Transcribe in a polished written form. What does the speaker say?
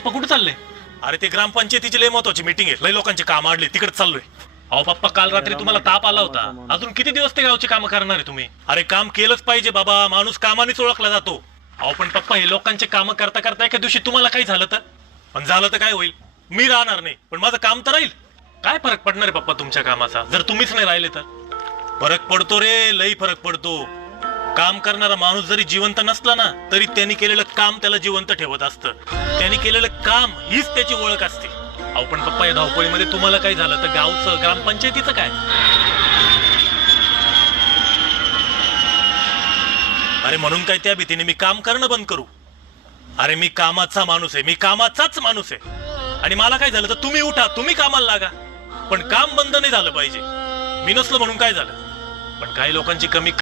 पप्पा कुठे चालले? अरे ते ग्रामपंचायतीची लय महत्वाची मीटिंग आहे, लय लोकांची काम आडली, तिकडे चाललोय. अहो पप्पा, काल रात्री तुम्हाला ताप आला होता, अजून किती दिवस ते गावची कामं करणार आहे तुम्ही? अरे काम केलंच पाहिजे बाबा, माणूस कामानेच ओळखला जातो. अहो पण पप्पा, हे लोकांचे कामं करता करता एका दिवशी तुम्हाला काही झालं तर? पण झालं तर काय होईल? मी राहणार नाही, पण माझं काम तर राहील. काय फरक पडणार आहे पप्पा तुमच्या कामाचा, जर तुम्हीच नाही राहिले तर? फरक पडतो रे, लई फरक पडतो. काम करणारा माणूस जरी जिवंत नसला ना, तरी त्यांनी केलेलं काम त्याला जिवंत ठेवत असतं. त्यांनी केलेलं काम हीच त्याची ओळख असते. अहो पण पप्पा, या धावपळीमध्ये तुम्हाला काही झालं तर गावचं, ग्रामपंचायतीचं काय? अरे म्हणून काय त्या भीतीने मी काम करणं बंद करू? अरे मी कामाचा माणूस आहे, मी कामाचाच माणूस आहे. आणि मला काय झालं तर तुम्ही उठा, तुम्ही कामाला लागा, पण काम बंद नाही झालं पाहिजे. मी नसलं म्हणून काय झालं? पण काही लोकांची कमी